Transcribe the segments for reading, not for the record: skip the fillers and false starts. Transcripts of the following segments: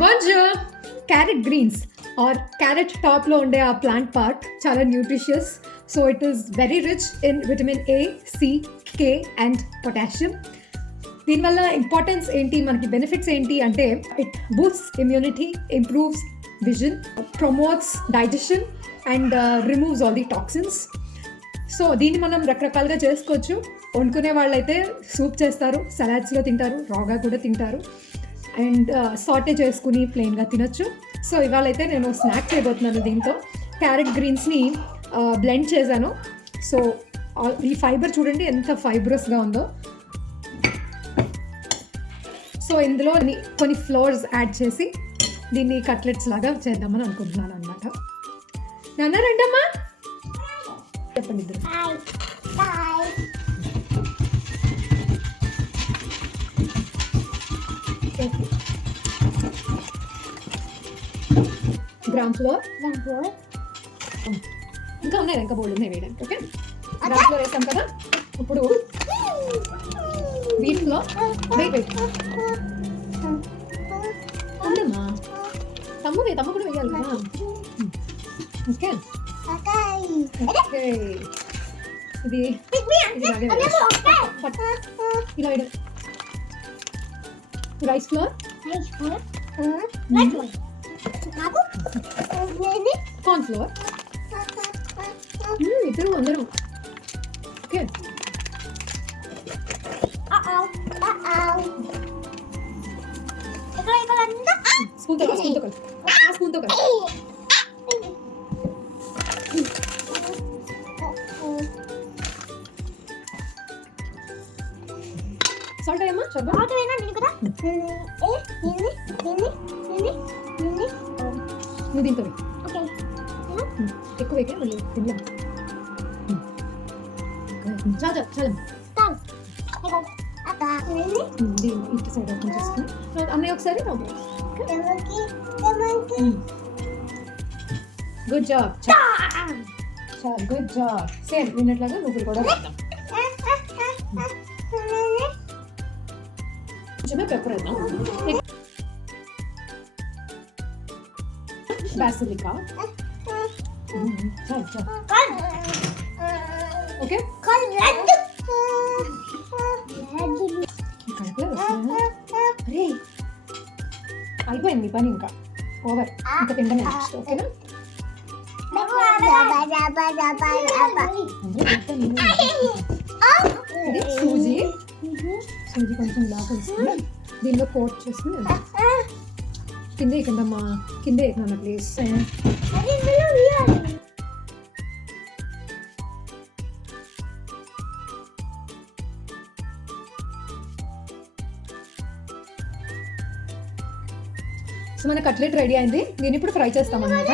Bonjour! Carrot greens or carrot top lo unde aa plant part chala nutritious. So it is very rich in vitamin A, C, K and potassium. దీనివల్ల ఇంపార్టెన్స్ ఏంటి, మనకి బెనిఫిట్స్ ఏంటి అంటే it boosts immunity, improves vision, promotes digestion and removes all the toxins. So దీన్ని మనం రకరకాలుగా చేసుకోవచ్చు. వండుకునే వాళ్ళైతే సూప్ చేస్తారు, సలాడ్స్లో తింటారు, రాగా కూడా తింటారు అండ్ సాటే చేసుకుని ప్లెయిన్గా తినొచ్చు. సో ఇవాళ అయితే నేను స్నాక్ చేయబోతున్నాను. దీంతో క్యారెట్ గ్రీన్స్ని బ్లెండ్ చేశాను. సో ఈ ఫైబర్ చూడండి ఎంత ఫైబ్రస్గా ఉందో. సో ఇందులో కొన్ని ఫ్లోర్స్ యాడ్ చేసి దీన్ని కట్లెట్స్ లాగా చేద్దామని అనుకుంటున్నాను అనమాట. నాన్న రండమ్మా, చెప్పండి ఇద్దరు. గ్రామ్ ఫ్లోర్ ఇంకా ఉన్నాయి, ఇంకా బోల్డ్ ఉన్నాయి వేయడానికి. ఓకే, గ్రామ్ ఫ్లోర్ వేసాం కదా. ఇప్పుడు వీట్ ఫ్లోర్ వెయిట్ ఉందమ్మా, తమ్ము కూడా వేయాలి కదా. ఓకే ఓకే, ఇది ఇలా వేయడం. రైస్ ఫ్లోర్, కార్న్ ఫ్లోర్, ఇద్దరు అందరం. ఓకే, స్పూన్తో స్పూన్తో సాల్ట్ అయ్యమ్మా, నువ్వు దీంతో ఎక్కువ వేకే మళ్ళీ తినలేము. చాలా ఇటు సైడ్ ఓపెన్ చేసుకుని అన్నయ్య ఒకసారి. Good job, good job. Same విన్నట్లాగా నువ్వు కూడా వేద్దాం. కొంచెమే పెప్పర్ వేద్దాం. బాసిలికా. ఓకే, అయిపోయింది మీ పని, ఇంకా ఓవర్, ఇంకా తింటనే నెక్స్ట్. ఓకేనా, ఇది సూజీ కొంచెం లాగా వేసుకుని దీనిలో కోట్ చేసుకుని కింద ఎక్కండమ్మా, కింద ఎక్కడమ్మా ప్లీజ్. సో మన కట్లెట్ రెడీ అయింది. దీన్ని ఇప్పుడు ఫ్రై చేస్తాం అన్నమాట.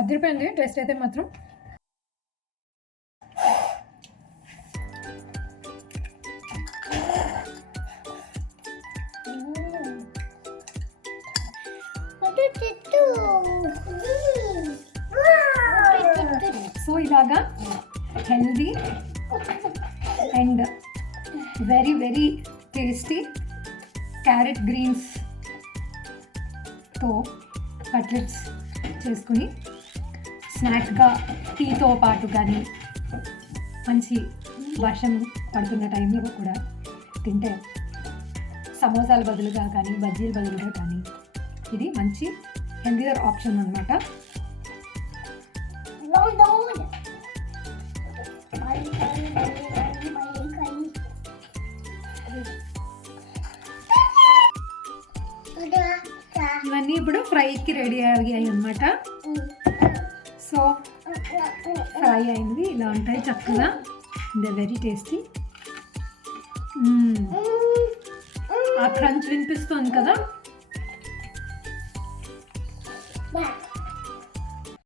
అదిరిపోయింది టేస్ట్ అయితే మాత్రం. సో ఇలాగా healthy and very very tasty carrot గ్రీన్స్తో కట్లెట్స్ చేసుకుని స్నాక్గా టీతో పాటు కానీ మంచి వర్షం పడుతున్న టైంలో కూడా తింటే సమోసాల బదులుగా కానీ బజ్జీల బదులుగా కానీ ఇది మంచి హెల్దీయర్ ఆప్షన్ అన్నమాట. ఇవన్నీ ఇప్పుడు ఫ్రైకి రెడీ అయ్యాయి అన్నమాట. సో ఫ్రై అయింది, ఇలా ఉంటాయి చక్కగా. They very tasty. ఆ క్రంచ్ వినిపిస్తుంది కదా.